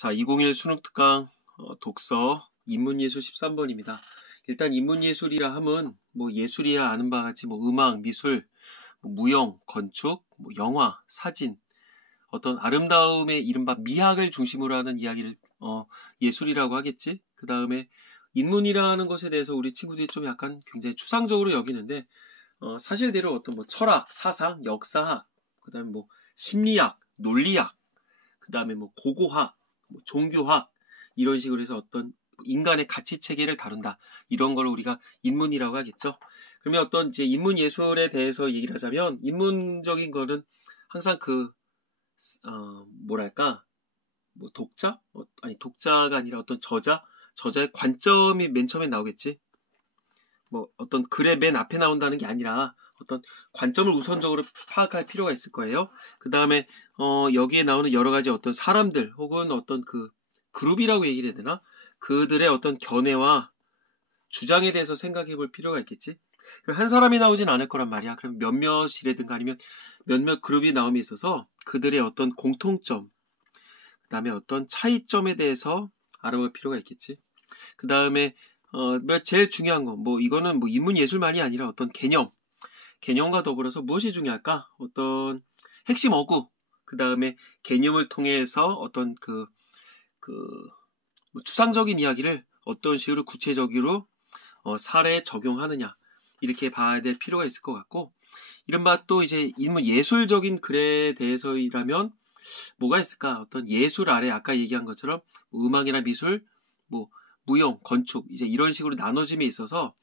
자, 2021 수능 특강 독서 인문예술 13번입니다. 일단 인문예술이라 함은 뭐 예술이야 아는 바와 같이 뭐 음악, 미술, 뭐 무용, 건축, 뭐 영화, 사진, 어떤 아름다움의 이른바 미학을 중심으로 하는 이야기를 예술이라고 하겠지. 그 다음에 인문이라는 것에 대해서 우리 친구들이 좀 약간 굉장히 추상적으로 여기는데 사실대로 어떤 뭐 철학, 사상, 역사학, 그 다음에 뭐 심리학, 논리학, 그 다음에 뭐 고고학, 뭐 종교학 이런 식으로 해서 어떤 인간의 가치 체계를 다룬다. 이런 걸 우리가 인문이라고 하겠죠. 그러면 어떤 이제 인문 예술에 대해서 얘기를 하자면 인문적인 거는 항상 뭐랄까 뭐 독자? 아니 독자가 아니라 어떤 저자의 관점이 맨 처음에 나오겠지. 뭐 어떤 글의 맨 앞에 나온다는 게 아니라 어떤 관점을 우선적으로 파악할 필요가 있을 거예요. 그 다음에 여기에 나오는 여러 가지 어떤 사람들 혹은 어떤 그 그룹이라고 얘기를 해야 되나? 그들의 어떤 견해와 주장에 대해서 생각해 볼 필요가 있겠지. 한 사람이 나오진 않을 거란 말이야. 그럼 몇몇이라든가 아니면 몇몇 그룹이 나옴에 있어서 그들의 어떤 공통점, 그 다음에 어떤 차이점에 대해서 알아볼 필요가 있겠지. 그 다음에 제일 중요한 건 뭐 이거는 뭐 인문예술만이 아니라 어떤 개념과 더불어서 무엇이 중요할까? 어떤 핵심 어구, 그 다음에 개념을 통해서 어떤 뭐 추상적인 이야기를 어떤 식으로 구체적으로 사례에 적용하느냐 이렇게 봐야 될 필요가 있을 것 같고, 이른바 또 이제 인문 예술적인 글에 대해서라면 뭐가 있을까? 어떤 예술 아래 아까 얘기한 것처럼 뭐 음악이나 미술, 뭐 무용, 건축 이제 이런 식으로 나눠짐에 있어서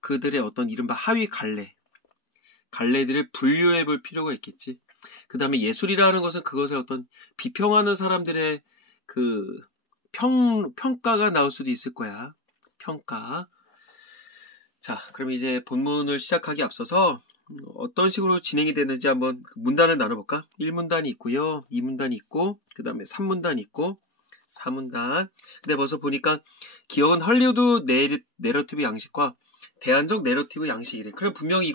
그들의 어떤 이른바 하위 갈래들을 분류해 볼 필요가 있겠지. 그 다음에 예술이라는 것은 그것의 어떤 비평하는 사람들의 그 평가가 나올 수도 있을 거야. 평가. 자, 그럼 이제 본문을 시작하기 앞서서 어떤 식으로 진행이 되는지 한번 문단을 나눠볼까? 1문단이 있고요. 2문단이 있고, 그 다음에 3문단이 있고, 4문단. 근데 벌써 보니까 기억은 헐리우드 내러티브 양식과 대안적 내러티브 양식이래. 그럼 분명히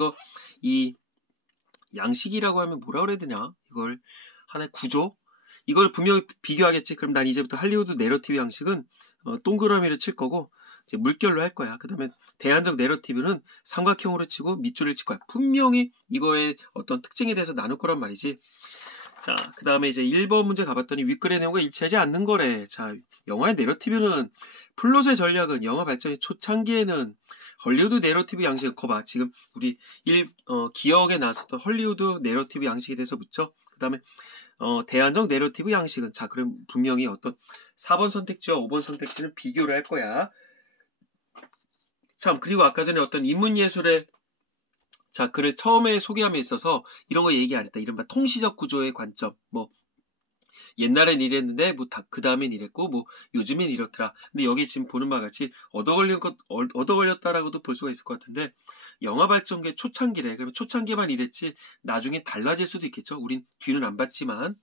이 양식이라고 하면 뭐라 그래야 되냐? 이걸 하나의 구조? 이걸 분명히 비교하겠지. 그럼 난 이제부터 할리우드 내러티브 양식은 동그라미를 칠 거고 이제 물결로 할 거야. 그 다음에 대안적 내러티브는 삼각형으로 치고 밑줄을 칠 거야. 분명히 이거의 어떤 특징에 대해서 나눌 거란 말이지. 자, 그 다음에 이제 1번 문제 가봤더니 윗글의 내용과 일치하지 않는 거래. 자, 영화의 내러티브는 플롯의 전략은 영화 발전의 초창기에는 헐리우드 내러티브 양식, 거봐. 지금 우리 기억에 나왔었던 헐리우드 내러티브 양식에 대해서 묻죠. 그 다음에 대안적 내러티브 양식은, 자, 그럼 분명히 어떤 4번 선택지와 5번 선택지는 비교를 할 거야. 참, 그리고 아까 전에 어떤 인문예술의 자, 글을 처음에 소개함에 있어서 이런 거 얘기 안 했다. 이른바 통시적 구조의 관점. 뭐 옛날엔 이랬는데 뭐 그 다음엔 이랬고 뭐 요즘엔 이렇더라. 근데 여기 지금 보는 바와 같이 얻어 걸렸다라고도 볼 수가 있을 것 같은데, 영화 발전기의 초창기래. 그러면 초창기만 이랬지 나중에 달라질 수도 있겠죠. 우린 뒤는 안 봤지만.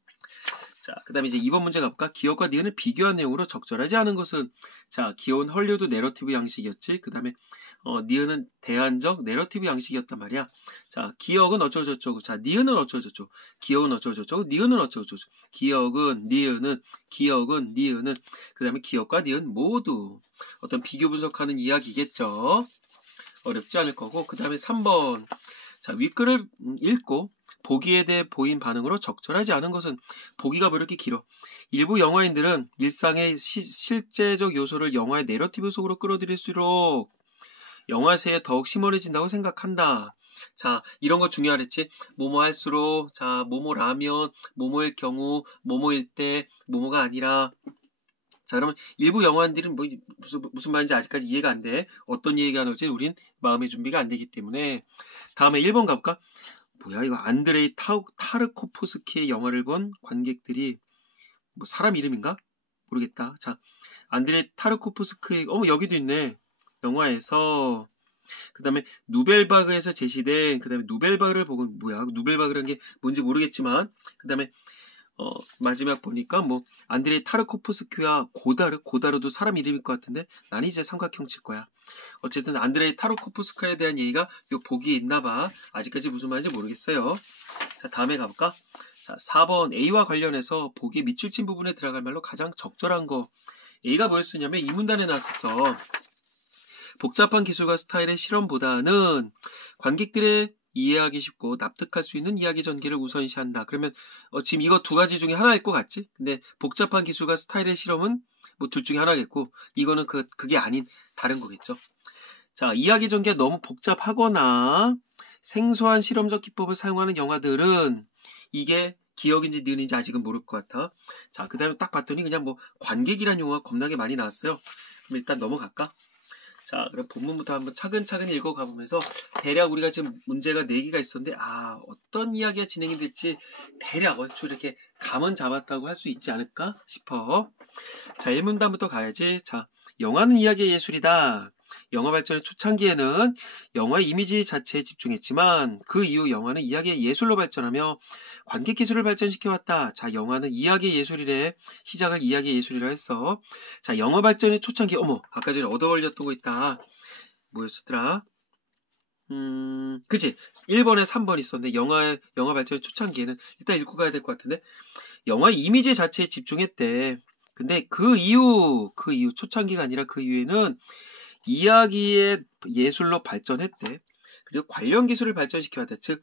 자, 그 다음에 이제 2번 문제 가볼까? 기억과 니은을 비교한 내용으로 적절하지 않은 것은, 자, 기억은 헐리우드 내러티브 양식이었지. 그 다음에 니은은 대안적 내러티브 양식이었단 말이야. 자, 기억은 어쩌고저쩌고. 자, 니은은 어쩌고저쩌고. 기억은 어쩌고저쩌고. 니은은 어쩌고저쩌고. 기억은, 니은은. 그 다음에 기억과 니은 모두 어떤 비교 분석하는 이야기겠죠. 어렵지 않을 거고. 그 다음에 3번. 자, 윗글을 읽고 보기에 대해 보인 반응으로 적절하지 않은 것은, 보기가 왜 이렇게 길어? 일부 영화인들은 일상의 실제적 요소를 영화의 내러티브 속으로 끌어들일수록 영화세에 더욱 심오해진다고 생각한다. 자, 이런 거 중요하랬지. 뭐뭐 할수록, 자, 뭐뭐라면, 뭐뭐일 경우, 뭐뭐일 때, 뭐뭐가 아니라. 자, 그러면 일부 영화인들은 뭐 무슨 말인지 아직까지 이해가 안 돼. 어떤 얘기가 나올지 우린 마음의 준비가 안 되기 때문에. 다음에 1번 가볼까? 뭐야, 이거 안드레이 타르코프스키의 영화를 본 관객들이 뭐 사람 이름인가? 모르겠다. 자, 안드레이 타르코프스키의 여기도 있네. 영화에서. 그 다음에 누벨바그에서 제시된, 그 다음에 누벨바그를 보고, 뭐야, 누벨바그라는 게 뭔지 모르겠지만, 그 다음에 마지막 보니까 뭐 안드레이 타르코프스키와 고다르도 사람 이름일 것 같은데 나는 이제 삼각형 칠 거야. 어쨌든 안드레이 타르코프스키에 대한 얘기가 요 보기에 있나 봐. 아직까지 무슨 말인지 모르겠어요. 자, 다음에 가볼까? 자, 4번 A와 관련해서 보기 밑줄 친 부분에 들어갈 말로 가장 적절한 거. A가 뭐였었냐면 이 문단에 나왔었어. 복잡한 기술과 스타일의 실험보다는 관객들의 이해하기 쉽고 납득할 수 있는 이야기 전개를 우선시한다. 그러면 지금 이거 두 가지 중에 하나일 것 같지? 근데 복잡한 기술과 스타일의 실험은 뭐 둘 중에 하나겠고 이거는 그게 아닌 다른 거겠죠. 자, 이야기 전개가 너무 복잡하거나 생소한 실험적 기법을 사용하는 영화들은 이게 기억인지 느인지 아직은 모를 것 같아. 자, 그 다음에 딱 봤더니 그냥 뭐 관객이란 용어가 겁나게 많이 나왔어요. 그럼 일단 넘어갈까? 자, 그럼 본문부터 한번 차근차근 읽어가 보면서 대략 우리가 지금 문제가 4개가 있었는데 어떤 이야기가 진행이 될지 대략 얼추 이렇게 감은 잡았다고 할 수 있지 않을까 싶어. 자, 1문단부터 가야지. 자, 영화는 이야기의 예술이다. 영화 발전의 초창기에는 영화의 이미지 자체에 집중했지만 그 이후 영화는 이야기의 예술로 발전하며 관객 기술을 발전시켜왔다. 자, 영화는 이야기의 예술이래. 시작을 이야기의 예술이라 했어. 자, 영화 발전의 초창기. 아까 전에 얻어 걸렸던 거 있다. 뭐였었더라? 그치? 1번에 3번 있었는데 영화 발전의 초창기에는 일단 읽고 가야 될 것 같은데 영화의 이미지 자체에 집중했대. 근데 그 이후 초창기가 아니라 그 이후에는 이야기의 예술로 발전했대. 그리고 관련 기술을 발전시켜야 돼. 즉,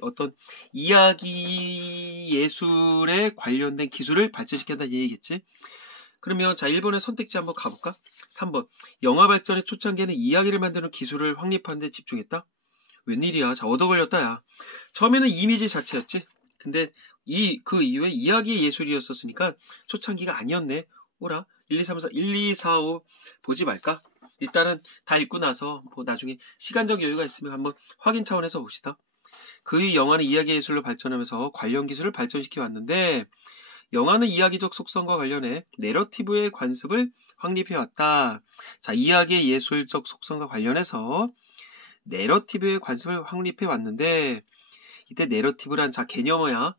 어떤 이야기 예술에 관련된 기술을 발전시킨다는 얘기겠지. 그러면 자, 1번의 선택지 한번 가볼까? 3번. 영화 발전의 초창기에는 이야기를 만드는 기술을 확립하는 데 집중했다. 웬일이야. 자, 얻어 걸렸다, 야. 처음에는 이미지 자체였지. 근데 그 이후에 이야기 예술이었었으니까 초창기가 아니었네. 오라. 1, 2, 3, 4, 1, 2, 4, 5 보지 말까? 일단은 다 읽고 나서 뭐 나중에 시간적 여유가 있으면 한번 확인 차원에서 봅시다. 그 이후 영화는 이야기 예술로 발전하면서 관련 기술을 발전시켜 왔는데 영화는 이야기적 속성과 관련해 내러티브의 관습을 확립해 왔다. 자, 이야기의 예술적 속성과 관련해서 내러티브의 관습을 확립해 왔는데 이때 내러티브란 자 개념어야.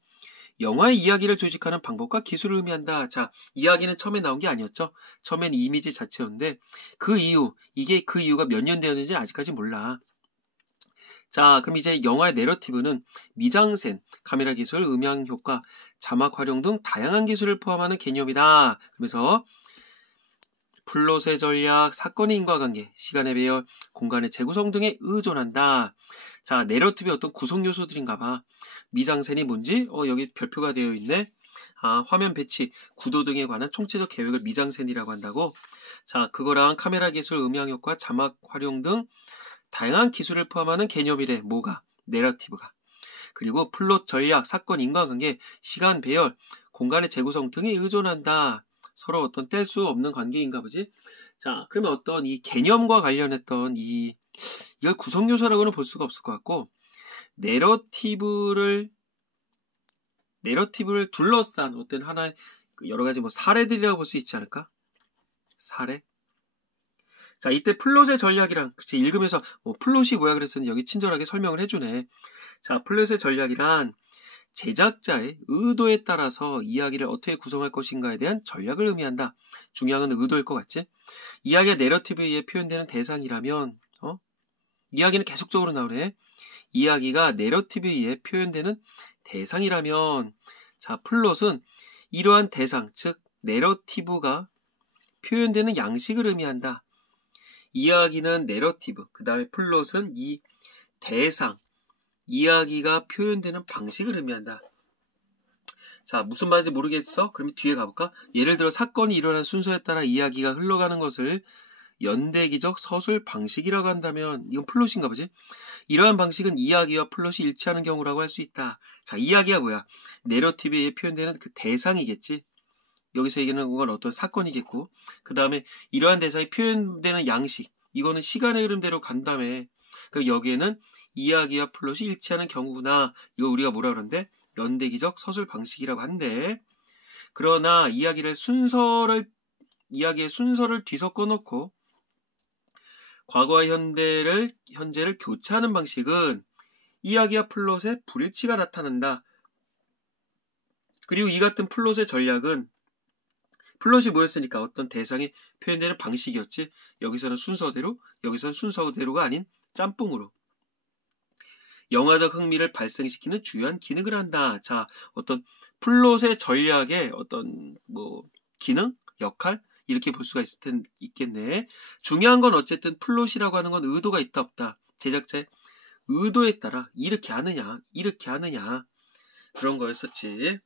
영화의 이야기를 조직하는 방법과 기술을 의미한다. 자, 이야기는 처음에 나온 게 아니었죠. 처음엔 이미지 자체였는데 그 이유가 몇 년 되었는지 아직까지 몰라. 자, 그럼 이제 영화의 내러티브는 미장센, 카메라 기술, 음향 효과, 자막 활용 등 다양한 기술을 포함하는 개념이다. 그러면서 플롯의 전략, 사건의 인과관계, 시간의 배열, 공간의 재구성 등에 의존한다. 자, 내러티브의 어떤 구성 요소들인가 봐. 미장센이 뭔지? 여기 별표가 되어 있네. 화면 배치, 구도 등에 관한 총체적 계획을 미장센이라고 한다고. 자, 그거랑 카메라 기술, 음향 효과, 자막 활용 등 다양한 기술을 포함하는 개념이래. 뭐가? 내러티브가. 그리고 플롯, 전략, 사건, 인과관계, 시간 배열, 공간의 재구성 등에 의존한다. 서로 어떤 뗄 수 없는 관계인가 보지? 자, 그러면 어떤 이 개념과 관련했던 이걸 구성 요소라고는 볼 수가 없을 것 같고, 내러티브를 둘러싼 어떤 하나의 여러 가지 뭐 사례들이라고 볼 수 있지 않을까? 사례? 자, 이때 플롯의 전략이랑, 그치, 읽으면서 플롯이 뭐야 그랬었는지 여기 친절하게 설명을 해주네. 자, 플롯의 전략이란 제작자의 의도에 따라서 이야기를 어떻게 구성할 것인가에 대한 전략을 의미한다. 중요한 건 의도일 것 같지? 이야기가 내러티브에 의해 표현되는 대상이라면, 이야기는 계속적으로 나오네. 이야기가 내러티브에 의해 표현되는 대상이라면, 자, 플롯은 이러한 대상, 즉, 내러티브가 표현되는 양식을 의미한다. 이야기는 내러티브, 그 다음에 플롯은 이 대상, 이야기가 표현되는 방식을 의미한다. 자, 무슨 말인지 모르겠어? 그러면 뒤에 가볼까? 예를 들어 사건이 일어난 순서에 따라 이야기가 흘러가는 것을 연대기적 서술 방식이라고 한다면 이건 플롯인가 보지? 이러한 방식은 이야기와 플롯이 일치하는 경우라고 할 수 있다. 자, 이야기가 뭐야? 내러티브에 표현되는 그 대상이겠지? 여기서 얘기하는 건 어떤 사건이겠고, 그 다음에 이러한 대상이 표현되는 양식, 이거는 시간의 흐름대로 간다며. 그 여기에는 이야기와 플롯이 일치하는 경우구나. 이거 우리가 뭐라 그러는데? 연대기적 서술 방식이라고 한대. 그러나 이야기의 순서를 뒤섞어 놓고 과거와 현재를 교차하는 방식은 이야기와 플롯의 불일치가 나타난다. 그리고 이 같은 플롯의 전략은 플롯이 뭐였으니까 어떤 대상이 표현되는 방식이었지. 여기서는 순서대로, 여기서는 순서대로가 아닌 짬뽕으로. 영화적 흥미를 발생시키는 중요한 기능을 한다. 자, 어떤 플롯의 전략의 어떤 뭐 기능, 역할 이렇게 볼 수가 있겠네. 중요한 건 어쨌든 플롯이라고 하는 건 의도가 있다 없다. 제작자의 의도에 따라 이렇게 하느냐 그런 거였었지.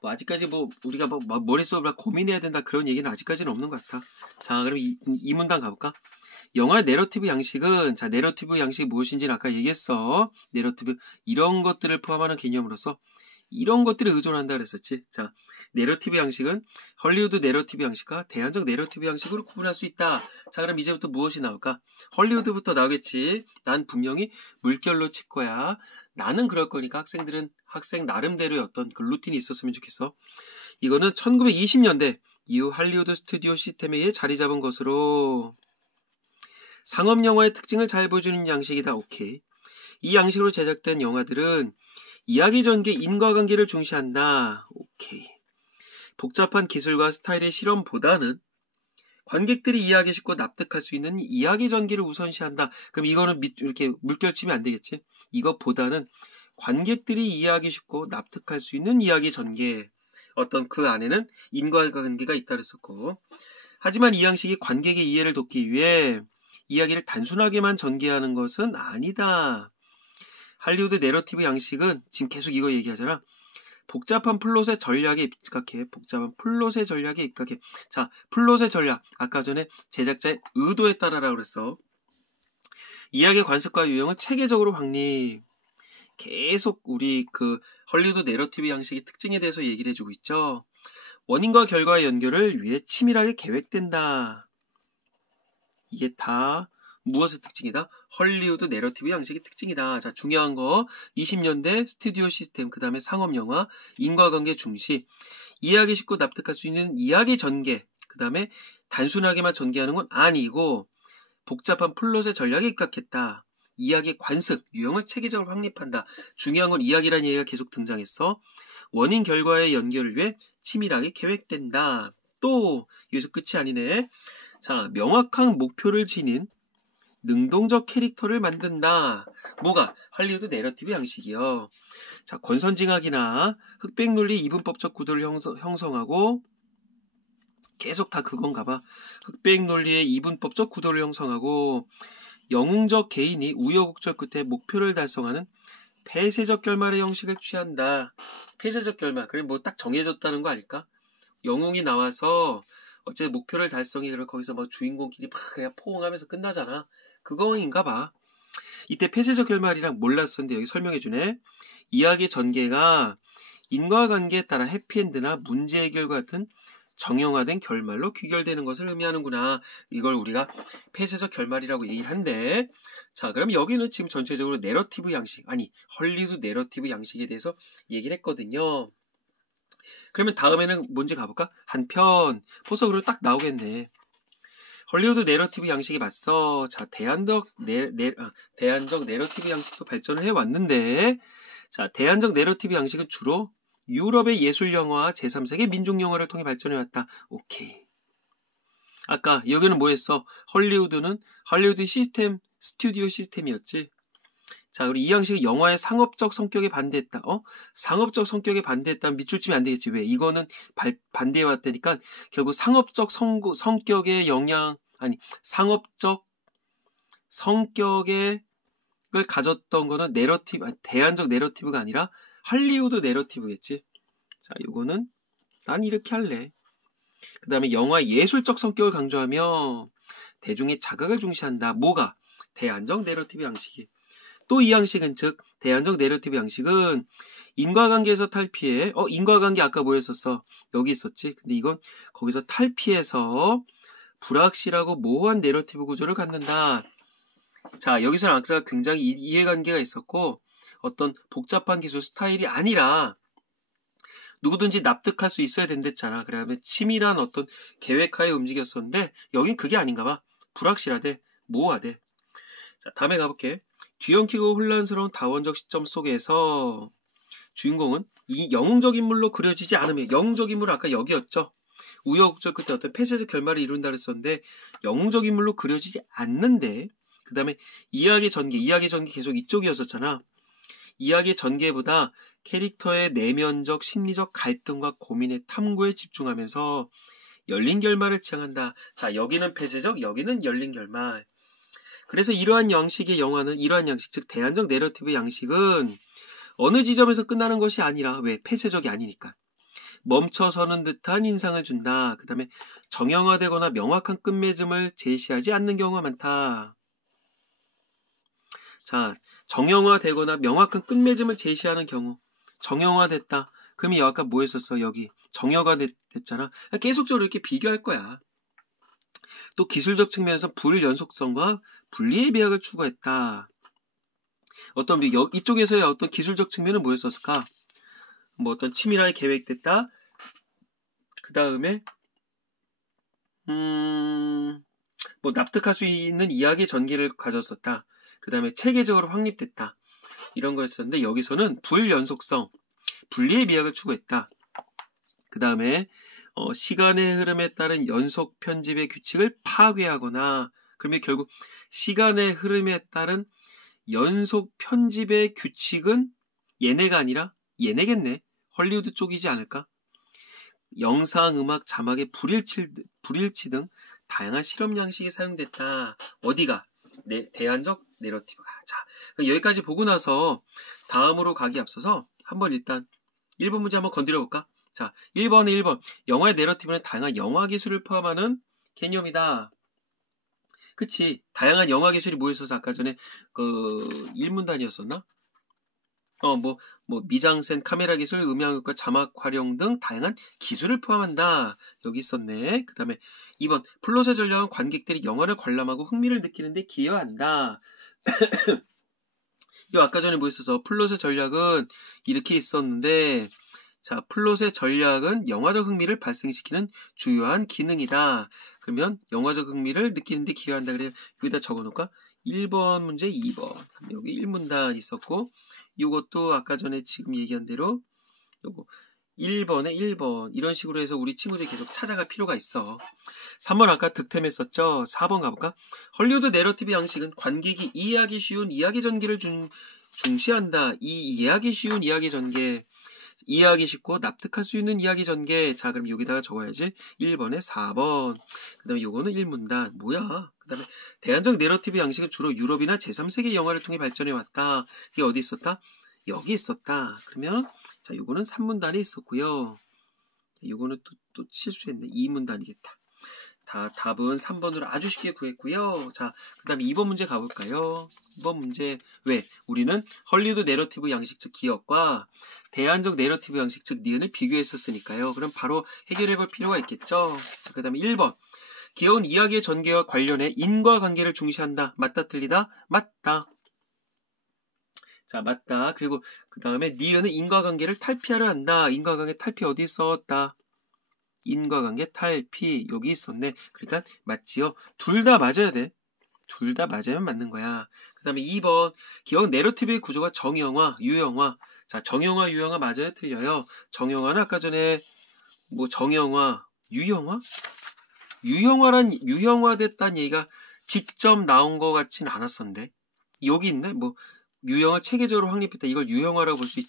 뭐 아직까지 뭐 우리가 뭐 머릿속으로 고민해야 된다 그런 얘기는 아직까지는 없는 것 같아. 자, 그럼 이 문단 가볼까? 영화의 내러티브 양식은, 자, 내러티브 양식이 무엇인지는 아까 얘기했어. 내러티브, 이런 것들을 포함하는 개념으로서 이런 것들을 의존한다 그랬었지. 자, 내러티브 양식은 헐리우드 내러티브 양식과 대안적 내러티브 양식으로 구분할 수 있다. 자, 그럼 이제부터 무엇이 나올까? 헐리우드부터 나오겠지. 난 분명히 물결로 칠 거야. 나는 그럴 거니까 학생들은 학생 나름대로의 어떤 그 루틴이 있었으면 좋겠어. 이거는 1920년대 이후 할리우드 스튜디오 시스템에 의해 자리 잡은 것으로 상업영화의 특징을 잘 보여주는 양식이다. 오케이. 이 양식으로 제작된 영화들은 이야기 전개, 인과관계를 중시한다. 오케이. 복잡한 기술과 스타일의 실험보다는 관객들이 이해하기 쉽고 납득할 수 있는 이야기 전개를 우선시한다. 그럼 이거는 이렇게 물결치면 안 되겠지? 이것보다는 관객들이 이해하기 쉽고 납득할 수 있는 이야기 전개. 어떤 그 안에는 인과관계가 있다 그랬었고. 하지만 이 양식이 관객의 이해를 돕기 위해 이야기를 단순하게만 전개하는 것은 아니다. 할리우드 내러티브 양식은 지금 계속 이거 얘기하잖아. 복잡한 플롯의 전략에 입각해. 자, 플롯의 전략. 아까 전에 제작자의 의도에 따라라고 그랬어. 이야기의 관습과 유형을 체계적으로 확립. 계속 우리 그 헐리우드 내러티브 양식의 특징에 대해서 얘기를 해주고 있죠. 원인과 결과의 연결을 위해 치밀하게 계획된다. 이게 다 무엇의 특징이다? 헐리우드 내러티브 양식의 특징이다. 자, 중요한 거 20년대 스튜디오 시스템, 그 다음에 상업영화, 인과관계 중시, 이해하기 쉽고 납득할 수 있는 이야기 전개, 그 다음에 단순하게만 전개하는 건 아니고 복잡한 플롯의 전략에 입각했다. 이야기의 관습, 유형을 체계적으로 확립한다. 중요한 건 이야기라는 얘기가 계속 등장했어. 원인 결과의 연결을 위해 치밀하게 계획된다. 또 여기서 끝이 아니네. 자, 명확한 목표를 지닌 능동적 캐릭터를 만든다. 뭐가? 할리우드 내러티브 양식이요. 자, 권선징악이나 흑백논리 이분법적 구도를 형성하고 계속 다 그건가 봐. 흑백논리의 이분법적 구도를 형성하고 영웅적 개인이 우여곡절 끝에 목표를 달성하는 폐쇄적 결말의 형식을 취한다. 폐쇄적 결말. 그래 뭐 딱 정해졌다는 거 아닐까? 영웅이 나와서 어째 목표를 달성해 그러면 거기서 막 주인공끼리 막 그냥 포옹하면서 끝나잖아. 그거인가 봐. 이때 폐쇄적 결말이랑 몰랐었는데 여기 설명해주네. 이야기 전개가 인과관계에 따라 해피엔드나 문제 해결과 같은 정형화된 결말로 귀결되는 것을 의미하는구나. 이걸 우리가 폐쇄적 결말이라고 얘기를 한대. 자, 그럼 여기는 지금 전체적으로 내러티브 양식, 아니 헐리우드 내러티브 양식에 대해서 얘기를 했거든요. 그러면 다음에는 뭔지 가볼까? 한편 포석으로 딱 나오겠네. 헐리우드 내러티브 양식에 맞서 자 대안적 내러티브 양식도 발전을 해왔는데, 자 대안적 내러티브 양식은 주로 유럽의 예술 영화와 제3세계 민족 영화를 통해 발전해왔다. 오케이. 아까 여기는 뭐였어? 헐리우드는 헐리우드 시스템, 스튜디오 시스템이었지. 자, 그리고 이 양식은 영화의 상업적 성격에 반대했다. 상업적 성격에 반대했다면 밑줄 치면 안 되겠지. 왜? 이거는 반대해왔다니까 결국 상업적 성격의 영향, 아니 상업적 성격을 가졌던 거는 내러티브, 대안적 내러티브가 아니라 할리우드 내러티브겠지. 자, 요거는 난 이렇게 할래. 그 다음에 영화 예술적 성격을 강조하며 대중의 자각을 중시한다. 뭐가? 대안적 내러티브 양식이. 또 이 양식은 즉 대안적 내러티브 양식은 인과관계에서 탈피해. 인과관계 아까 뭐였었어? 여기 있었지. 근데 이건 거기서 탈피해서 불확실하고 모호한 내러티브 구조를 갖는다. 자, 여기서는 아까 굉장히 이해관계가 있었고 어떤 복잡한 기술 스타일이 아니라 누구든지 납득할 수 있어야 된댔잖아. 그러면 치밀한 어떤 계획하에 움직였었는데 여긴 그게 아닌가 봐. 불확실하대, 모호하대. 자, 다음에 가볼게. 뒤엉키고 혼란스러운 다원적 시점 속에서 주인공은 이 영웅적 인물로 그려지지 않으며, 영웅적 인물은 아까 여기였죠. 우여곡절 끝에 어떤 폐쇄적 결말을 이룬다 그랬었는데 영웅적 인물로 그려지지 않는데 그 다음에 이야기 전개 계속 이쪽이었었잖아. 이야기 전개보다 캐릭터의 내면적 심리적 갈등과 고민의 탐구에 집중하면서 열린 결말을 지향한다. 자, 여기는 폐쇄적, 여기는 열린 결말. 그래서 이러한 양식의 영화는, 이러한 양식, 즉 대안적 내러티브 양식은 어느 지점에서 끝나는 것이 아니라, 왜? 폐쇄적이 아니니까. 멈춰서는 듯한 인상을 준다. 그 다음에 정형화되거나 명확한 끝맺음을 제시하지 않는 경우가 많다. 자, 정형화되거나 명확한 끝맺음을 제시하는 경우. 정형화됐다. 그러면 아까 뭐 했었어? 여기 정형화 됐잖아. 계속적으로 이렇게 비교할 거야. 또 기술적 측면에서 불연속성과 분리의 비약을 추구했다. 이쪽에서의 어떤 기술적 측면은 뭐였었을까? 뭐 어떤 치밀하게 계획됐다. 그 다음에 뭐 납득할 수 있는 이야기 전개를 가졌었다. 그 다음에 체계적으로 확립됐다. 이런 거였었는데 여기서는 불연속성, 분리의 미학을 추구했다. 그 다음에 시간의 흐름에 따른 연속 편집의 규칙을 파괴하거나, 그러면 결국 시간의 흐름에 따른 연속 편집의 규칙은 얘네가 아니라 얘네겠네. 헐리우드 쪽이지 않을까? 영상, 음악, 자막의 불일치 등 다양한 실험 양식이 사용됐다. 어디가? 대안적 내러티브가. 자, 여기까지 보고 나서 다음으로 가기 앞서서 한번 일단 1번 문제 한번 건드려 볼까? 자, 1번에 1번. 영화의 내러티브는 다양한 영화 기술을 포함하는 개념이다. 그치? 다양한 영화 기술이 뭐였어서 아까 전에 그 1문단이었었나? 미장센, 카메라 기술, 음향효과, 자막 활용 등 다양한 기술을 포함한다. 여기 있었네. 그 다음에 2번. 플롯의 전략은 관객들이 영화를 관람하고 흥미를 느끼는데 기여한다. 이 아까 전에 뭐 있어서 플롯의 전략은 이렇게 있었는데, 자, 플롯의 전략은 영화적 흥미를 발생시키는 주요한 기능이다. 그러면 영화적 흥미를 느끼는데 기여한다. 그래 여기다 적어놓을까? 1번 문제 2번. 여기 1문단 있었고, 요것도 아까 전에 지금 얘기한 대로 요거 1번에 1번 이런 식으로 해서 우리 친구들이 계속 찾아갈 필요가 있어. 3번 아까 득템했었죠. 4번 가볼까? 헐리우드 내러티브 양식은 관객이 이해하기 쉬운 이야기 전개를 중시한다. 이해하기 쉬운 이야기 전개, 이해하기 쉽고 납득할 수 있는 이야기 전개. 자, 그럼 여기다가 적어야지. 1번에 4번. 그 다음에 요거는 1문단. 뭐야? 그 다음에 대안적 내러티브 양식은 주로 유럽이나 제3세계 영화를 통해 발전해왔다. 이게 어디 있었다? 여기 있었다. 그러면 자, 요거는 3문단에 있었고요. 요거는 또 실수했네. 2문단이겠다. 답은 3번으로 아주 쉽게 구했고요. 자, 그 다음에 2번 문제 가볼까요? 2번 문제. 왜? 우리는 헐리우드 내러티브 양식 즉 기업과 대안적 내러티브 양식 즉 니은을 비교했었으니까요. 그럼 바로 해결해 볼 필요가 있겠죠. 자, 그 다음에 1번. 귀여운 이야기의 전개와 관련해 인과관계를 중시한다. 맞다 틀리다? 맞다. 자, 맞다. 그리고 그 다음에 니은은 인과관계를 탈피하려 한다. 인과관계 탈피 어디 있었다? 인과관계 탈피 여기 있었네. 그러니까 맞지요. 둘 다 맞아야 돼. 둘 다 맞으면 맞는 거야. 그 다음에 2번. 기억 내러티브의 구조가 정형화, 유형화. 자, 정형화, 유형화 맞아요? 틀려요? 정형화는 아까 전에 뭐 정형화, 유형화? 유형화됐다는 얘기가 직접 나온 것 같진 않았었는데. 여기 있네? 뭐, 유형을 체계적으로 확립했다. 이걸 유형화라고 볼 수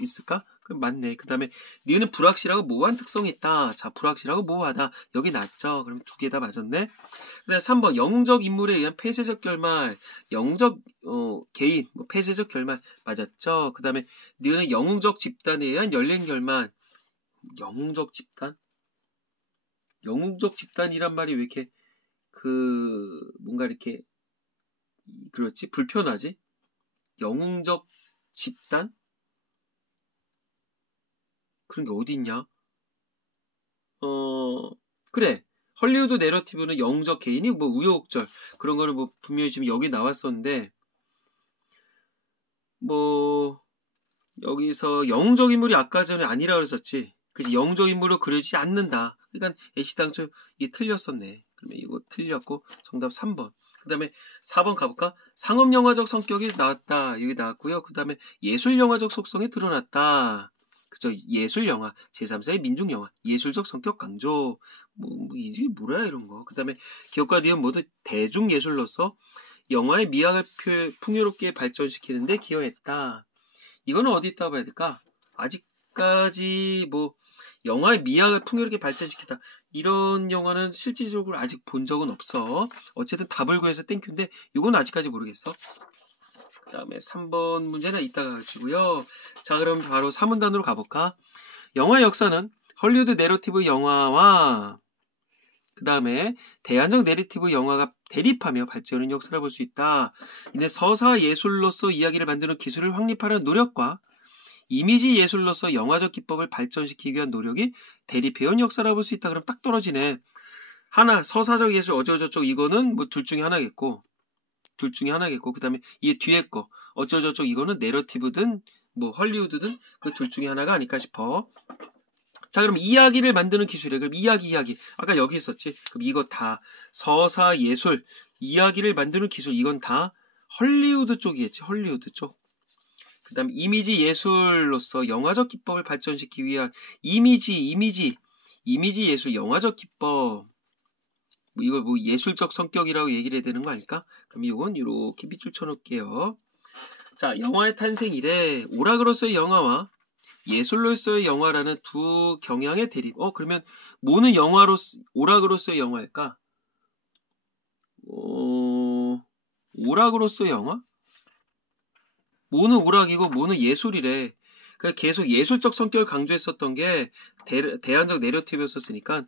있을까? 그럼 맞네. 그 다음에 니는 불확실하고 모호한 특성이 있다. 자, 불확실하고 모호하다. 여기 맞죠? 그럼 두 개 다 맞았네. 그 다음에 3번. 영웅적 인물에 의한 폐쇄적 결말. 영웅적 개인, 폐쇄적 결말. 맞았죠? 그 다음에 니는 영웅적 집단에 의한 열린 결말. 영웅적 집단? 영웅적 집단이란 말이 왜 이렇게 뭔가 이렇게 그렇지? 불편하지? 영웅적 집단? 그런 게 어디 있냐? 그래. 헐리우드 내러티브는 영웅적 개인이 뭐 우여곡절 그런 거는 뭐 분명히 지금 여기 나왔었는데 뭐 여기서 영웅적 인물이 아까 전에 아니라 그랬었지. 그치? 영웅적 인물로 그려지지 않는다. 그러니까 애시당초 이게 틀렸었네. 그러면 이거 틀렸고 정답 3번. 그 다음에 4번 가볼까? 상업영화적 성격이 나왔다. 여기 나왔고요. 그 다음에 예술영화적 속성이 드러났다. 그쵸? 예술영화, 제3세의 민중영화, 예술적 성격 강조. 이게 뭐야 이런 거. 그 다음에 기업과 니은 모두 대중예술로서 영화의 미학을 풍요롭게 발전시키는데 기여했다. 이거는 어디 있다고 봐야 될까? 아직까지 뭐 영화의 미학을 풍요롭게 발전시키다 이런 영화는 실질적으로 아직 본 적은 없어. 어쨌든 답을 구해서 땡큐인데 이건 아직까지 모르겠어. 그 다음에 3번 문제는 이따가 가지고요. 자, 그럼 바로 3문단으로 가볼까? 영화 역사는 헐리우드 내러티브 영화와 그 다음에 대안적 내러티브 영화가 대립하며 발전하는 역사를 볼 수 있다. 이는 서사 예술로서 이야기를 만드는 기술을 확립하는 노력과 이미지 예술로서 영화적 기법을 발전시키기 위한 노력이 대립해온 역사라고 볼 수 있다. 그럼 딱 떨어지네. 하나 서사적 예술 어쩌고저쩌고 이거는 뭐 둘 중에 하나겠고 그 다음에 이 뒤에 거 어쩌고저쩌고 이거는 내러티브든 뭐 헐리우드든 그 둘 중에 하나가 아닐까 싶어. 자, 그럼 이야기를 만드는 기술이래. 그럼 이야기 아까 여기 있었지. 그럼 이거 다 서사 예술 이야기를 만드는 기술 이건 다 헐리우드 쪽이겠지. 헐리우드 쪽. 그 다음 이미지 예술로서 영화적 기법을 발전시키기 위한 이미지 예술 영화적 기법 뭐 이걸 뭐 예술적 성격이라고 얘기를 해야 되는 거 아닐까? 그럼 이건 이렇게 밑줄 쳐놓을게요. 자, 영화의 탄생 이래 오락으로서의 영화와 예술로서의 영화라는 두 경향의 대립. 그러면 뭐는 오락으로서의 영화일까? 오락으로서의 영화? 뭐는 오락이고 뭐는 예술이래. 그러니까 계속 예술적 성격을 강조했었던 게 대안적 내러티브였었으니까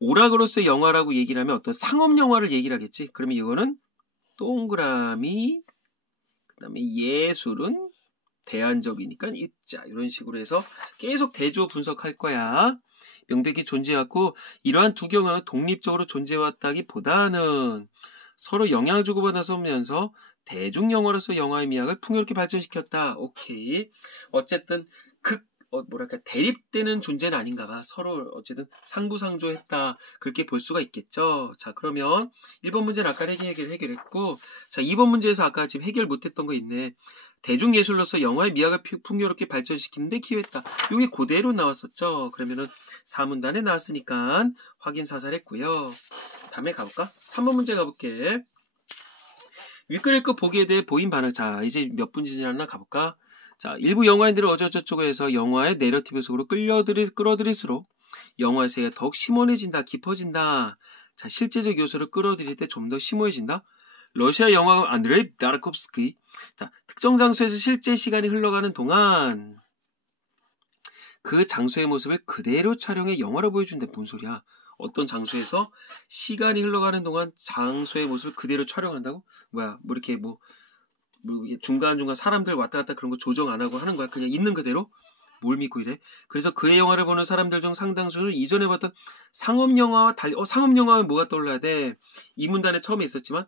오락으로서의 영화라고 얘기를 하면 어떤 상업 영화를 얘기를 하겠지. 그러면 이거는 동그라미 그 다음에 예술은 대안적이니까 있자 이런 식으로 해서 계속 대조 분석할 거야. 명백히 존재하고 이러한 두 경향은 독립적으로 존재해왔다기보다는 서로 영향을 주고받아서면서 대중영화로서 영화의 미학을 풍요롭게 발전시켰다. 오케이. 어쨌든 대립되는 존재는 아닌가 봐. 서로 어쨌든 상부상조했다. 그렇게 볼 수가 있겠죠. 자, 그러면 1번 문제는 아까 해결했고, 자, 2번 문제에서 아까 지금 해결 못했던 거 있네. 대중예술로서 영화의 미학을 풍요롭게 발전시키는데 기여했다. 이게 그대로 나왔었죠. 그러면은 4문단에 나왔으니까 확인 사살했고요. 다음에 가볼까? 3번 문제 가볼게. 윗글 읽고 보기에 대해 보인 반응. 자, 이제 몇 분지 지났나 가볼까? 자, 일부 영화인들은 어쩌고저쩌고 해서 영화의 내러티브 속으로 끌어들일수록 영화의 세계가 더욱 심오해진다, 깊어진다. 자, 실제적 요소를 끌어들일 때 좀 더 심오해진다. 러시아 영화 안드레이 다르콥스키. 자, 특정 장소에서 실제 시간이 흘러가는 동안 그 장소의 모습을 그대로 촬영해 영화로 보여준다. 뭔 소리야? 어떤 장소에서 시간이 흘러가는 동안 장소의 모습을 그대로 촬영한다고? 뭐야, 뭐 이렇게 뭐 중간중간 사람들 왔다 갔다 그런 거 조정 안 하고 하는 거야. 그냥 있는 그대로? 뭘 믿고 이래? 그래서 그의 영화를 보는 사람들 중 상당수는 이전에 봤던 상업영화와 달리, 상업영화는 뭐가 떠올라야 돼? 이 문단에 처음에 있었지만,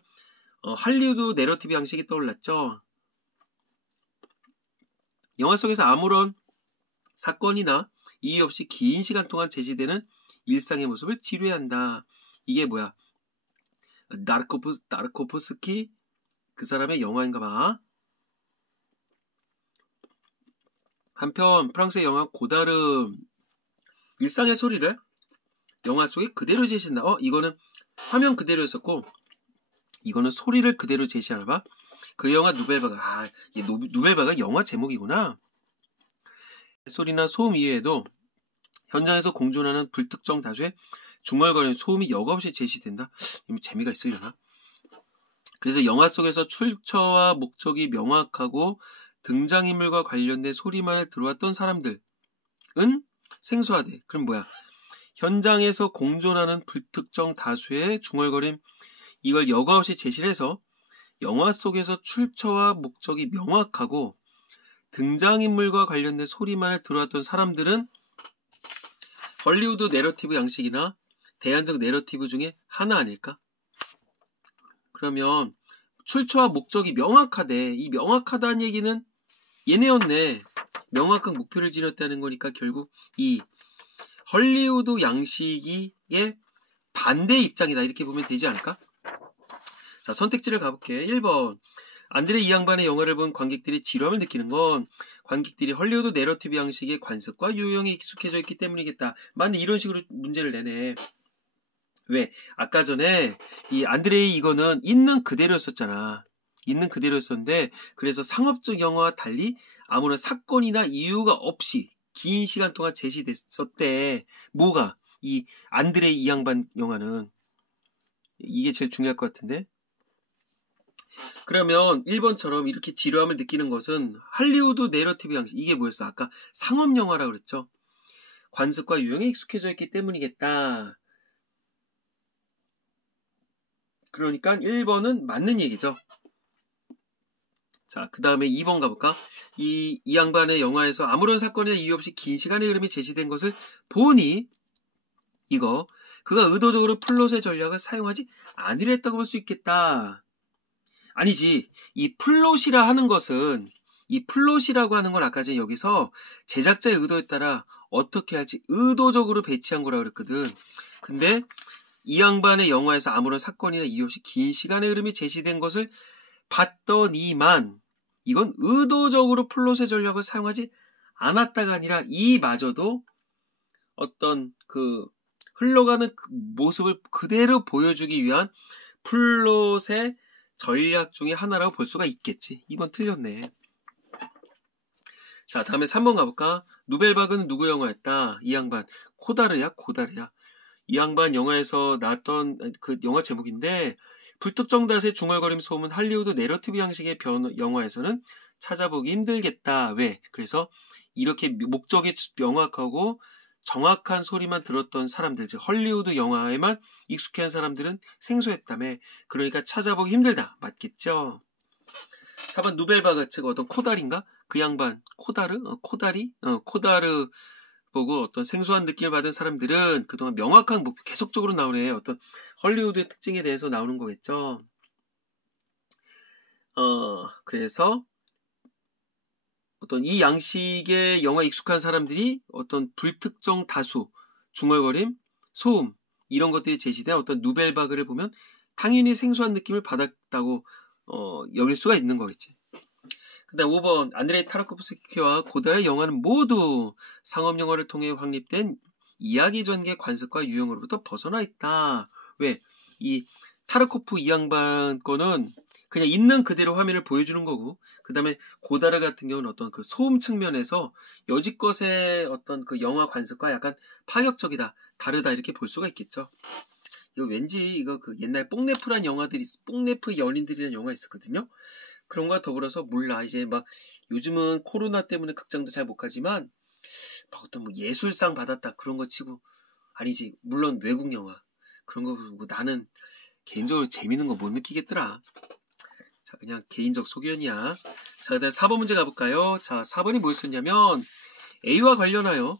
할리우드 내러티브 양식이 떠올랐죠. 영화 속에서 아무런 사건이나 이유 없이 긴 시간 동안 제시되는 일상의 모습을 지루해한다. 이게 뭐야? 나르코프스키 그 사람의 영화인가 봐. 한편 프랑스의 영화 고다름 일상의 소리를 영화 속에 그대로 제시한다. 이거는 화면 그대로였었고 이거는 소리를 그대로 제시하나 봐. 그 영화 누벨바가 이게 누벨바가 영화 제목이구나. 소리나 소음 이외에도 현장에서 공존하는 불특정 다수의 중얼거리는 소음이 여과없이 제시된다. 재미가 있으려나? 그래서 영화 속에서 출처와 목적이 명확하고 등장인물과 관련된 소리만을 들어왔던 사람들은 생소하대. 그럼 뭐야? 현장에서 공존하는 불특정 다수의 중얼거림 이걸 여과없이 제시를 해서 영화 속에서 출처와 목적이 명확하고 등장인물과 관련된 소리만을 들어왔던 사람들은 헐리우드 내러티브 양식이나 대안적 내러티브 중에 하나 아닐까? 그러면 출처와 목적이 명확하대. 이 명확하다는 얘기는 얘네였네. 명확한 목표를 지녔다는 거니까 결국 이 헐리우드 양식의 반대 입장이다. 이렇게 보면 되지 않을까? 자, 선택지를 가볼게. 1번. 안드레 이 양반의 영화를 본 관객들이 지루함을 느끼는 건 관객들이 헐리우드 내러티브 양식의 관습과 유형에 익숙해져 있기 때문이겠다. 만약 이런 식으로 문제를 내네. 왜? 아까 전에 이 안드레이 이거는 있는 그대로였었잖아. 있는 그대로였었는데 그래서 상업적 영화와 달리 아무런 사건이나 이유가 없이 긴 시간 동안 제시됐었대. 뭐가? 이 안드레이 이 양반 영화는 이게 제일 중요할 것 같은데. 그러면 1번처럼 이렇게 지루함을 느끼는 것은 할리우드 내러티브 양식, 이게 뭐였어? 아까 상업 영화라고 그랬죠. 관습과 유형에 익숙해져 있기 때문이겠다. 그러니까 1번은 맞는 얘기죠. 자, 그 다음에 2번 가볼까? 이 양반의 영화에서 아무런 사건이나 이유 없이 긴 시간의 흐름이 제시된 것을 보니 이거 그가 의도적으로 플롯의 전략을 사용하지 않으려 했다고 볼 수 있겠다. 아니지. 이 플롯이라고 하는 건 아까 전에 여기서 제작자의 의도에 따라 어떻게 할지 의도적으로 배치한 거라고 그랬거든. 근데 이 양반의 영화에서 아무런 사건이나 이유 없이 긴 시간의 흐름이 제시된 것을 봤더니만 이건 의도적으로 플롯의 전략을 사용하지 않았다가 아니라 이마저도 어떤 그 흘러가는 그 모습을 그대로 보여주기 위한 플롯의 전략 중에 하나라고 볼 수가 있겠지. 2번 틀렸네. 자, 다음에 3번 가볼까? 누벨바그는 누구 영화였다? 이 양반 코다르야? 고다르야? 이 양반 영화에서 나왔던 그 영화 제목인데 불특정 다수의 중얼거림 소음은 할리우드 내러티브 양식의 영화에서는 찾아보기 힘들겠다. 왜? 그래서 이렇게 목적이 명확하고 정확한 소리만 들었던 사람들, 즉 헐리우드 영화에만 익숙한 사람들은 생소했다며. 그러니까 찾아보기 힘들다. 맞겠죠? 4번 누벨바그, 즉 어떤 코다리인가? 그 양반 코다르? 코다르 보고 어떤 생소한 느낌을 받은 사람들은 그동안 명확한 목표, 계속적으로 나오네. 어떤 헐리우드의 특징에 대해서 나오는 거겠죠. 그래서 어떤 이 양식의 영화에 익숙한 사람들이 어떤 불특정 다수, 중얼거림, 소음 이런 것들이 제시된 어떤 누벨바그를 보면 당연히 생소한 느낌을 받았다고 여길 수가 있는 거겠지. 그 다음 5번 안드레이 타르코프스키와 고달의 영화는 모두 상업영화를 통해 확립된 이야기 전개 관습과 유형으로부터 벗어나 있다. 왜? 이 타르코프 이 양반 거는 그냥 있는 그대로 화면을 보여주는 거고, 그 다음에 고다르 같은 경우는 어떤 그 소음 측면에서 여지껏의 어떤 그 영화 관습과 약간 파격적이다, 다르다 이렇게 볼 수가 있겠죠. 이거 왠지 이거 그 옛날 뽕네프란 영화들이, 뽕네프 연인들이라는 영화 있었거든요. 그런 거와 더불어서 몰라 이제 막 요즘은 코로나 때문에 극장도 잘 못 가지만 어떤 뭐 예술상 받았다 그런 거 치고, 아니지 물론 외국 영화 그런 거 보고 나는 개인적으로 재밌는 거 못 느끼겠더라. 자, 그냥 개인적 소견이야. 자, 그다음 4번 문제 가볼까요? 자, 4번이 뭐였었냐면 A와 관련하여,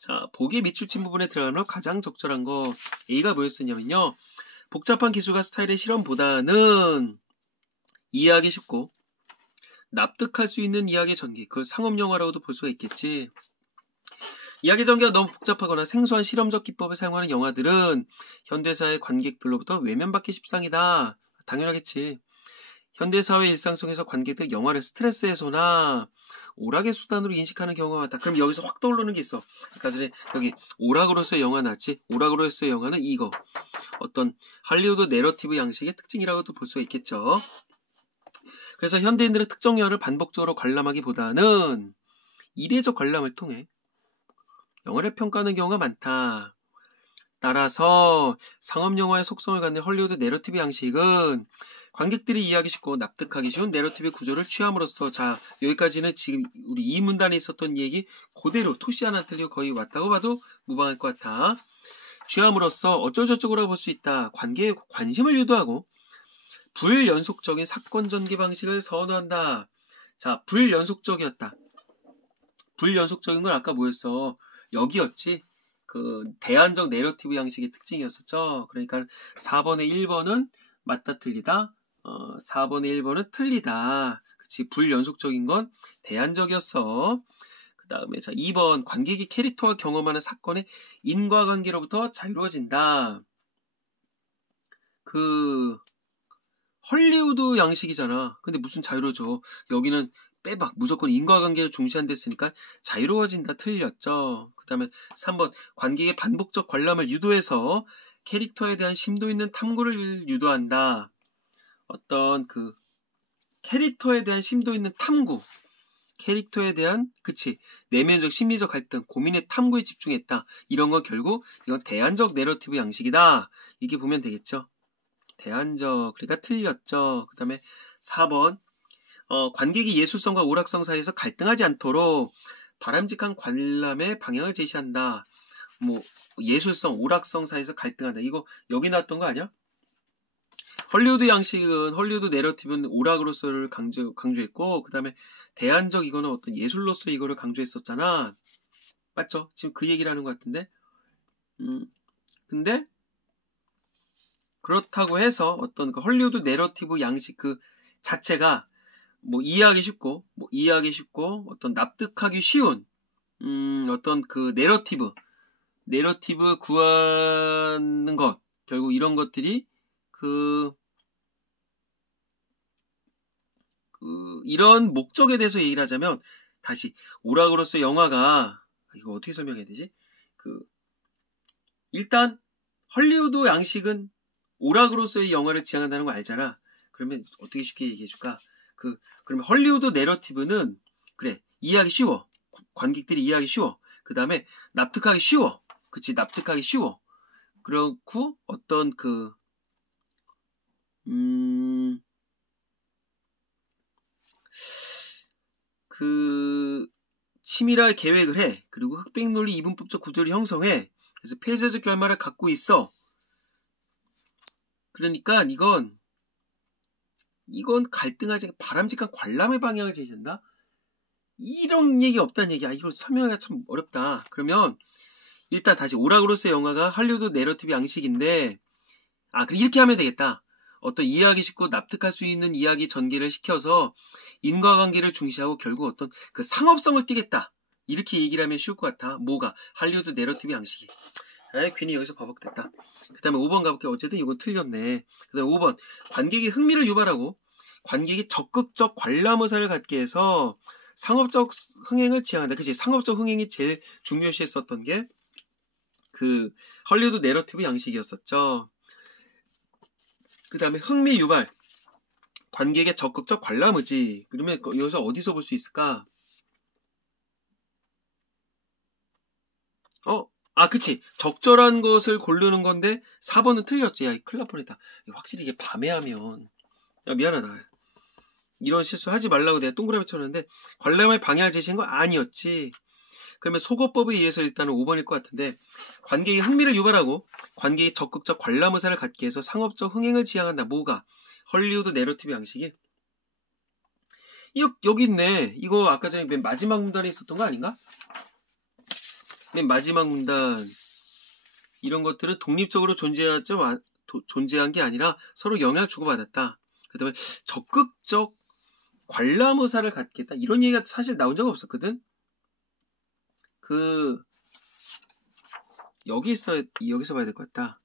자, 보기에 밑줄친 부분에 들어가면 가장 적절한 거 A가 뭐였었냐면요, 복잡한 기술과 스타일의 실험보다는 이해하기 쉽고 납득할 수 있는 이야기 전개, 그걸 상업영화라고도 볼 수가 있겠지. 이야기 전개가 너무 복잡하거나 생소한 실험적 기법을 사용하는 영화들은 현대사의 관객들로부터 외면받기 십상이다. 당연하겠지. 현대사회 일상 속에서 관객들 영화를 스트레스 해소나 오락의 수단으로 인식하는 경우가 많다. 그럼 여기서 확 떠오르는 게 있어. 아까 전에 여기 오락으로서의 영화 나왔지? 오락으로서의 영화는 이거. 어떤 할리우드 내러티브 양식의 특징이라고도 볼 수가 있겠죠. 그래서 현대인들은 특정 영화를 반복적으로 관람하기보다는 이례적 관람을 통해 영화를 평가하는 경우가 많다. 따라서 상업영화의 속성을 갖는 헐리우드 내러티브 양식은 관객들이 이해하기 쉽고 납득하기 쉬운 내러티브 구조를 취함으로써, 자, 여기까지는 지금 우리 이 문단에 있었던 얘기 그대로 토시 하나 틀리고 거의 왔다고 봐도 무방할 것 같아. 취함으로써 어쩌고저쩌고라고 볼 수 있다. 관계에 관심을 유도하고 불연속적인 사건 전개 방식을 선호한다. 자, 불연속적이었다. 불연속적인 건 아까 뭐였어? 여기였지? 그 대안적 내러티브 양식의 특징이었었죠. 그러니까 4번의 1번은 맞다 틀리다. 4번의 1번은 틀리다. 그치, 불연속적인 건 대안적이었어. 그 다음에 자 2번 관객이 캐릭터와 경험하는 사건의 인과관계로부터 자유로워진다. 그 헐리우드 양식이잖아. 근데 무슨 자유로워져. 여기는 빼박 무조건 인과관계를 중시한댔으니까 자유로워진다 틀렸죠. 그 다음에 3번 관객의 반복적 관람을 유도해서 캐릭터에 대한 심도 있는 탐구를 유도한다. 어떤 그 캐릭터에 대한 심도 있는 탐구, 캐릭터에 대한 내면적 심리적 갈등, 고민의 탐구에 집중했다. 이런 건 결국 이건 대안적 내러티브 양식이다. 이게 보면 되겠죠. 대안적, 그러니까 틀렸죠. 그 다음에 4번 관객이 예술성과 오락성 사이에서 갈등하지 않도록 바람직한 관람의 방향을 제시한다. 뭐 예술성, 오락성 사이에서 갈등한다. 이거 여기 나왔던 거 아니야? 헐리우드 양식은 헐리우드 내러티브는 오락으로서를 강조했고 그 다음에 대안적 이거는 어떤 예술로서 이거를 강조했었잖아. 맞죠? 지금 그 얘기를 하는 것 같은데 근데 그렇다고 해서 어떤 그 헐리우드 내러티브 양식 그 자체가 이해하기 쉽고 어떤 납득하기 쉬운 어떤 그 내러티브 구하는 것 결국 이런 것들이 이런 목적에 대해서 얘기를 하자면 다시 오락으로서 영화가 이거 어떻게 설명해야 되지? 일단 헐리우드 양식은 오락으로서의 영화를 지향한다는 거 알잖아. 그러면 어떻게 쉽게 얘기해 줄까? 그러면 헐리우드 내러티브는 그래 이해하기 쉬워. 관객들이 이해하기 쉬워. 그 다음에 납득하기 쉬워. 그치 납득하기 쉬워. 그렇고 어떤 치밀하게 계획을 해. 그리고 흑백논리 이분법적 구조를 형성해. 그래서 폐쇄적 결말을 갖고 있어. 그러니까 이건 갈등하지 바람직한 관람의 방향을 제시한다. 이런 얘기 없다는 얘기야. 이거 설명하기가 참 어렵다. 그러면 일단 다시 오락으로서의 영화가 할리우드 내러티브 양식인데 그럼 이렇게 하면 되겠다. 어떤 이해하기 쉽고 납득할 수 있는 이야기 전개를 시켜서 인과관계를 중시하고 결국 어떤 그 상업성을 띠겠다. 이렇게 얘기를 하면 쉬울 것 같아. 뭐가? 할리우드 내러티브 양식이. 괜히 여기서 버벅댔다. 그 다음에 5번 가볼게요. 어쨌든 이건 틀렸네. 그 다음에 5번. 관객이 흥미를 유발하고 관객이 적극적 관람 의사를 갖게 해서 상업적 흥행을 지향한다. 그치? 상업적 흥행이 제일 중요시했었던 게 헐리우드 내러티브 양식이었었죠. 그 다음에 흥미 유발. 관객의 적극적 관람 의지. 그러면 여기서 어디서 볼 수 있을까? 그치. 적절한 것을 고르는 건데 4번은 틀렸지. 야, 큰일 날 뻔했다. 확실히 이게 밤에 하면 미안하다. 이런 실수 하지 말라고 내가 동그라미 쳐놨는데 관람의 방향을 제시한 건 아니었지. 그러면 소거법에 의해서 일단은 5번일 것 같은데 관객이 흥미를 유발하고 관객이 적극적 관람 의사를 갖게 해서 상업적 흥행을 지향한다. 뭐가? 헐리우드 내러티브 양식이? 여기 있네. 이거 아까 전에 맨 마지막 문단에 있었던 거 아닌가? 맨 마지막 문단 이런 것들은 독립적으로 존재한 게 아니라 서로 영향을 주고받았다. 그 다음에 적극적 관람 의사를 갖겠다. 이런 얘기가 사실 나온 적 없었거든. 여기서 봐야 될 것 같다.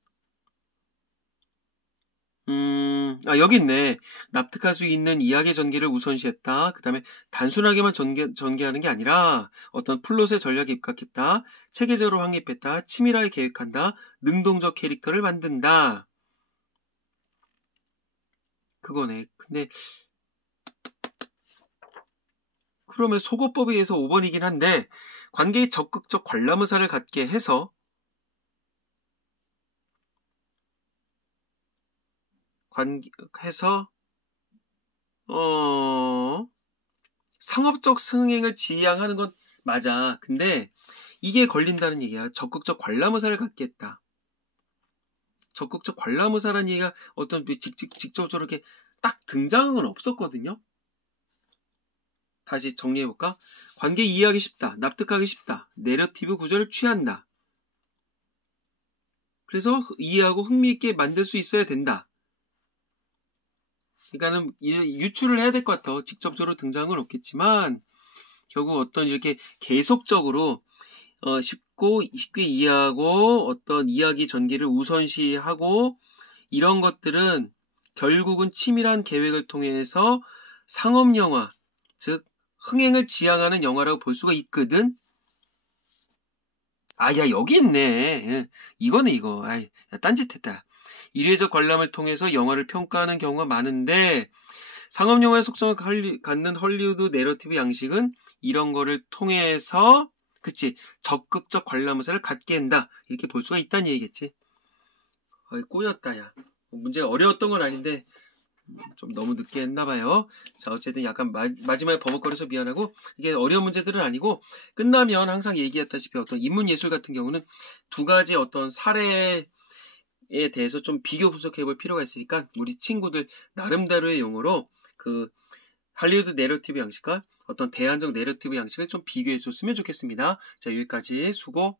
여기 있네. 납득할 수 있는 이야기 전개를 우선시했다. 그 다음에 단순하게만 전개하는 게 아니라 어떤 플롯의 전략에 입각했다. 체계적으로 확립했다. 치밀하게 계획한다. 능동적 캐릭터를 만든다. 그거네. 근데 그러면 소거법에 의해서 5번이긴 한데 관계의 적극적 관람 의사를 갖게 해서 상업적 승행을 지향하는 건 맞아. 근데 이게 걸린다는 얘기야. 적극적 관람 의사를 갖게 했다. 적극적 관람 의사라는 얘기가 어떤 직접적으로 이렇게 딱 등장은 없었거든요. 다시 정리해볼까? 관계 이해하기 쉽다. 납득하기 쉽다. 내러티브 구조를 취한다. 그래서 이해하고 흥미있게 만들 수 있어야 된다. 그러니까는 유출을 해야 될 것 같아. 직접적으로 등장은 없겠지만 결국 어떤 이렇게 계속적으로 쉽게 이해하고 어떤 이야기 전개를 우선시하고 이런 것들은 결국은 치밀한 계획을 통해서 상업영화, 즉 흥행을 지향하는 영화라고 볼 수가 있거든. 아, 야, 여기 있네. 예, 이거네, 이거. 아이, 야, 딴짓했다. 이례적 관람을 통해서 영화를 평가하는 경우가 많은데, 상업영화의 속성을 갖는 헐리우드 내러티브 양식은 이런 거를 통해서, 그치, 적극적 관람 의사를 갖게 한다. 이렇게 볼 수가 있다는 얘기겠지. 어이, 꼬였다, 야. 문제가 어려웠던 건 아닌데, 좀 너무 늦게 했나봐요. 자, 어쨌든 약간 마지막에 버벅거려서 미안하고, 이게 어려운 문제들은 아니고, 끝나면 항상 얘기했다시피 어떤 인문예술 같은 경우는 두 가지 어떤 사례에 대해서 좀 비교 분석해 볼 필요가 있으니까, 우리 친구들 나름대로의 용어로 그 할리우드 내러티브 양식과 어떤 대안적 내러티브 양식을 좀 비교해 줬으면 좋겠습니다. 자, 여기까지 수고.